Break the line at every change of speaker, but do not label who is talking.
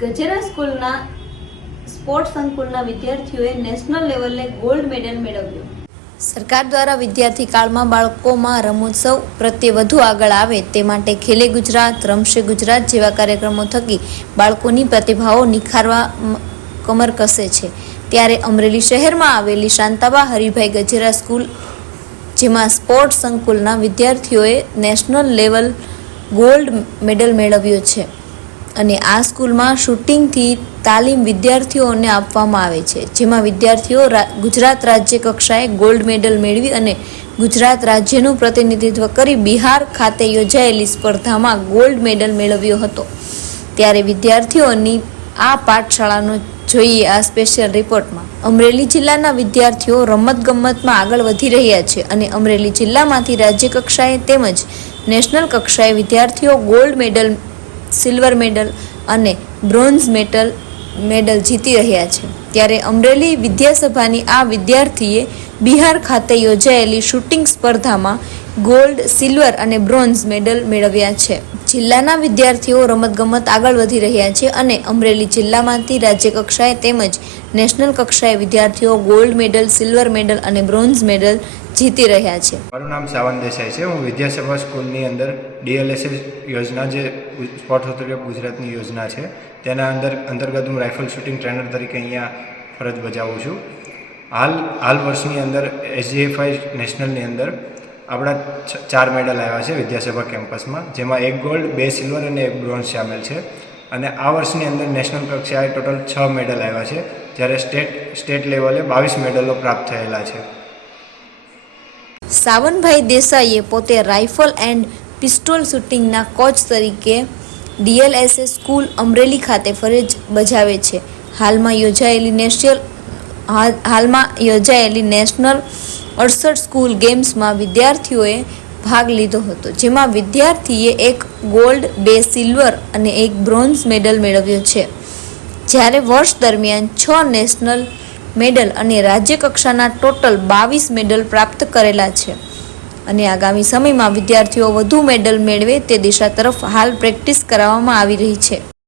ગજેરા સ્કૂલના સ્પોર્ટ્સ સંકુલના વિદ્યાર્થીઓએ નેશનલ લેવલે ગોલ્ડ મેડલ મેળવ્યો. સરકાર દ્વારા વિદ્યાર્થી કાળમાં બાળકોમાં રમોત્સવ પ્રત્યે વધુ આગળ આવે તે માટે ખેલે ગુજરાત, રમશે ગુજરાત જેવા કાર્યક્રમો થકી બાળકોની પ્રતિભાઓ નિખારવા કમર કસે છે. ત્યારે અમરેલી શહેરમાં આવેલી શાંતાબા હરિભાઈ ગજેરા સ્કૂલ, જેમાં સ્પોર્ટ્સ સંકુલના વિદ્યાર્થીઓએ નેશનલ લેવલ ગોલ્ડ મેડલ મેળવ્યો છે. અને આ સ્કૂલમાં શૂટિંગથી તાલીમ વિદ્યાર્થીઓને આપવામાં આવે છે. જેમાં વિદ્યાર્થીઓ ગુજરાત રાજ્ય કક્ષાએ ગોલ્ડ મેડલ મેળવી અને ગુજરાત રાજ્યનું પ્રતિનિધિત્વ કરી બિહાર ખાતે યોજાયેલી સ્પર્ધામાં ગોલ્ડ મેડલ મેળવ્યો હતો. ત્યારે વિદ્યાર્થીઓની આ પાઠશાળાનો જોઈએ આ સ્પેશિયલ રિપોર્ટમાં. અમરેલી જિલ્લાના વિદ્યાર્થીઓ રમતગમતમાં આગળ વધી રહ્યા છે અને અમરેલી જિલ્લામાંથી રાજ્ય કક્ષાએ તેમજ નેશનલ કક્ષાએ વિદ્યાર્થીઓ ગોલ્ડ મેડલ સિલ્વર મેડલ અને બ્રોન્ઝ મેડલ મેડલ જીતી રહ્યા છે. ત્યારે અમરેલી વિદ્યાસભાની આ વિદ્યાર્થીએ બિહાર ખાતે યોજાયેલી શૂટિંગ સ્પર્ધામાં ગોલ્ડ, સિલ્વર અને બ્રોન્ઝ મેડલ મેળવ્યા છે. જિલ્લાના વિદ્યાર્થીઓ રમતગમત આગળ વધી રહ્યા છે અને અમરેલી જિલ્લામાંથી રાજ્ય કક્ષાએ તેમજ નેશનલ કક્ષાએ વિદ્યાર્થીઓ ગોલ્ડ મેડલ, સિલ્વર મેડલ અને બ્રોન્ઝ મેડલ જીતી રહ્યા છે.
મારું નામ સાવન દેસાઈ છે. હું વિદ્યાસભા સ્કૂલની અંદર ડીએલએસએસ યોજના જે સ્પોર્ટ્સ ઓથોરિટી ઓફ ગુજરાતની યોજના છે. તેના અંદર અંતર્ગત હું રાઇફલ શૂટિંગ ટ્રેનર તરીકે અહીંયા ફરજ બજાવું છું. હાલ હાલ વર્ષની અંદર એસજીએફઆઈ નેશનલની અંદર આપણા ચાર મેડલ આવ્યા છે વિદ્યાસભા કેમ્પસમાં, જેમાં એક ગોલ્ડ, બે સિલ્વર અને એક બ્રોન્ઝ સામેલ છે. અને આ વર્ષની અંદર નેશનલ કક્ષાએ ટોટલ છ મેડલ આવ્યા છે, જ્યારે સ્ટેટ સ્ટેટ લેવલે બાવીસ મેડલો પ્રાપ્ત થયેલા છે.
સાવનભાઈ દેસાઈએ પોતે રાઇફલ એન્ડ પિસ્ટોલ શૂટિંગના કોચ તરીકે ડીએલએસએસ સ્કૂલ અમરેલી ખાતે ફરજ બજાવે છે. હાલમાં યોજાયેલી નેશનલ, હાલ- હાલમાં યોજાયેલી નેશનલ અડસઠ સ્કૂલ ગેમ્સમાં વિદ્યાર્થીઓએ ભાગ લીધો હતો. જેમાં વિદ્યાર્થીએ એક ગોલ્ડ, બે સિલ્વર અને એક બ્રોન્ઝ મેડલ મેળવ્યો છે. જ્યારે વર્ષ દરમિયાન છ નેશનલ મેડલ અને રાજ્યકક્ષાના ટોટલ બાવીસ મેડલ પ્રાપ્ત કરેલા છે. અને આગામી સમયમાં વિદ્યાર્થીઓ વધુ મેડલ મેળવે તે દિશા તરફ હાલ પ્રેક્ટિસ કરાવવામાં આવી રહી છે.